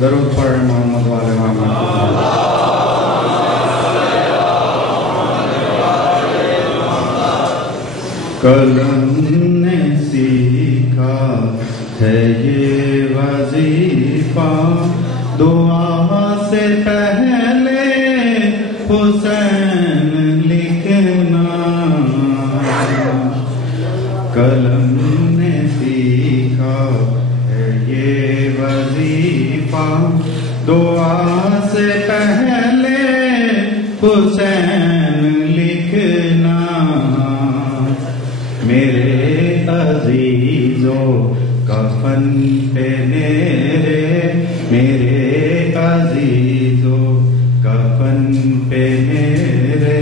درود پڑھ محمد والے محمد. قلم نے سیکھا ہے یہ وظیفہ دعا سے پہلے حسین لکھنا. قلم نے سیکھا ہے یہ وظیفہ دعا سے پہلے حسین لکھنا. میرے عزیزو کفن پہ میرے عزیزو کفن پہ میرے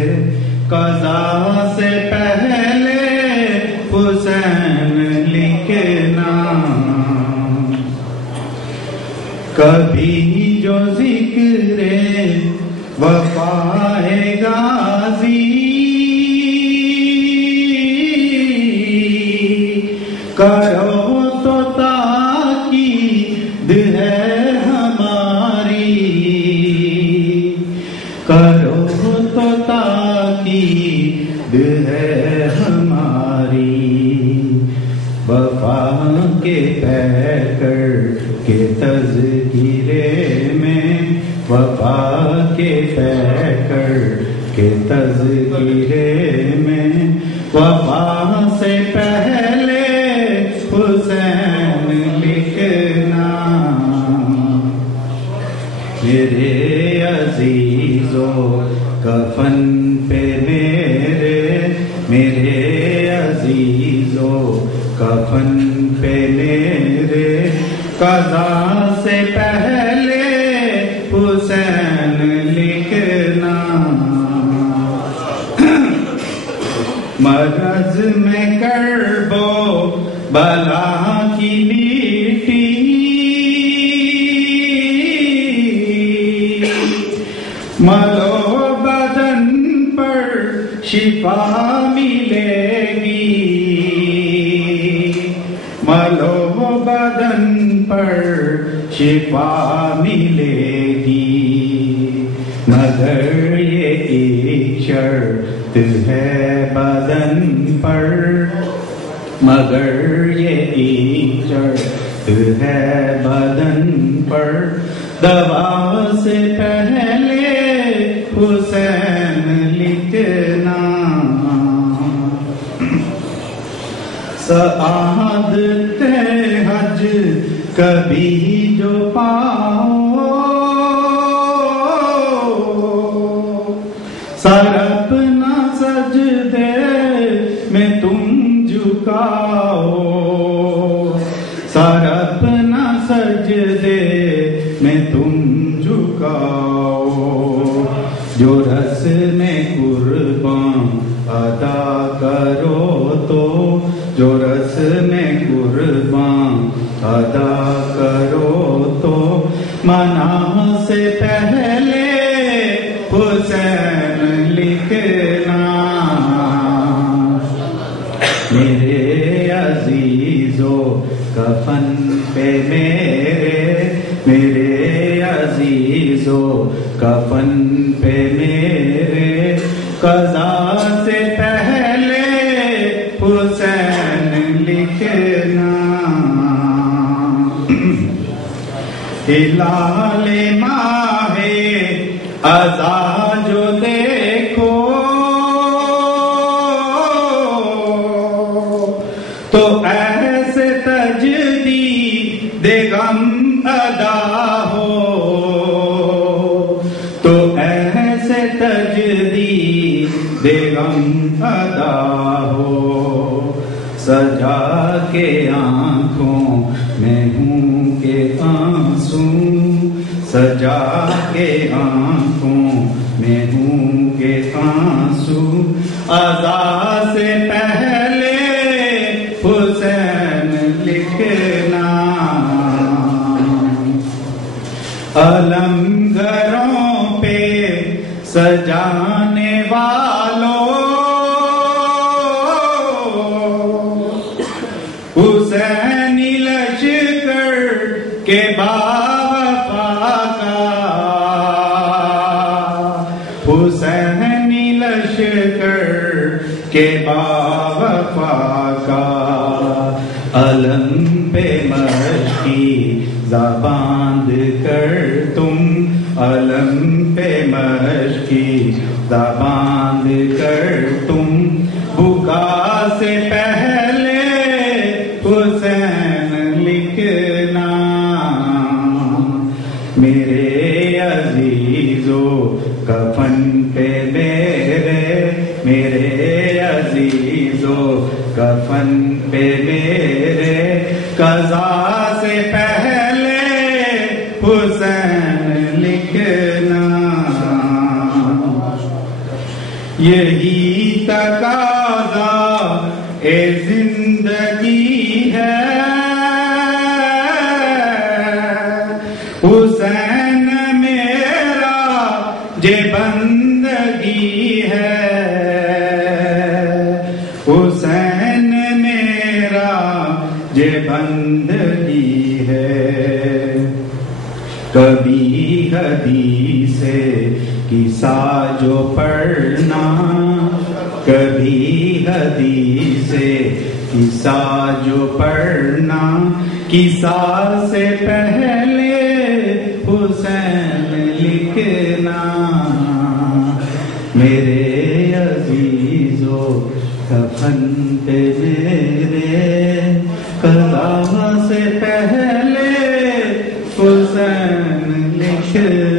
قضا سے پہلے حسین لکھنا. کبھی جو ذکر وفائے غازی کرو تو تاکید ہے ہماری. کرو تو تاکید ہے ہماری. وفا کے پیکر کے تذکرے میں وفا کے پیکر کے تذکرے میں وفا سے پہلے حسین لکھنا. میرے عزیزو کفن پہ میرے عزیزو کفن پہ میرے قضا سے پہلے حسین لکھنا. مرض میں کرب و بلا کی میٹھی ملو بدن پر شفا ملے گی. ملو بدن پر شفا ملے گی. مگر یہ ایک شرط ہے بدن پر مگر یہ ایک شرط ہے بدن پر دوا سے پہلے حسین لکھنا. سعادت حج کبھی جو پاؤ سر اپنا سجدے میں تم جھکاؤ. سر اپنا سجدے میں تم جھکاؤ. جو رس میں قربان ادا کرو تو جو رس میں قربان ادا کرو تو منا سے پہلے حسین لکھنا. میرے عزیزو کفن پہ میرے عزیزو کفن پہ میرے قضا سے پہلے حسین لکھنا. ہلال ماہ عزا جو دیکھو تو ایسے تجدید غم ادا ہو. تو ایسے تجدید غم ادا ہو. سجا کے آنکھوں میں ہوں کے آنسو سجا کے آنکھوں میں ہوں کے آنسو. عزا سے پہلے حسین لکھنا. علم گھروں پہ سجانے والوں حسینی لشکر کے باوفا باندھ کر تم علم پہ مشکی باندھ کر تم بکا سے پہلے حسین لکھنا میرے عزیزو کفن پہ میرے عزیزو کفن پہ میرے قضا سے پہلے حسین لکھنا یہی تقاضا اے زندگی ہے حسین میرا یہ بندگی ہے حسین میرا یہ بندگی ہے کبھی حدیث قصہ جو پڑھنا کبھی حدیث قصہ جو پڑھنا قصہ سے پہلے حسین لکھنا میرے عزیزو کفن پہ میرے قضا سے پہلے حسین لکھنا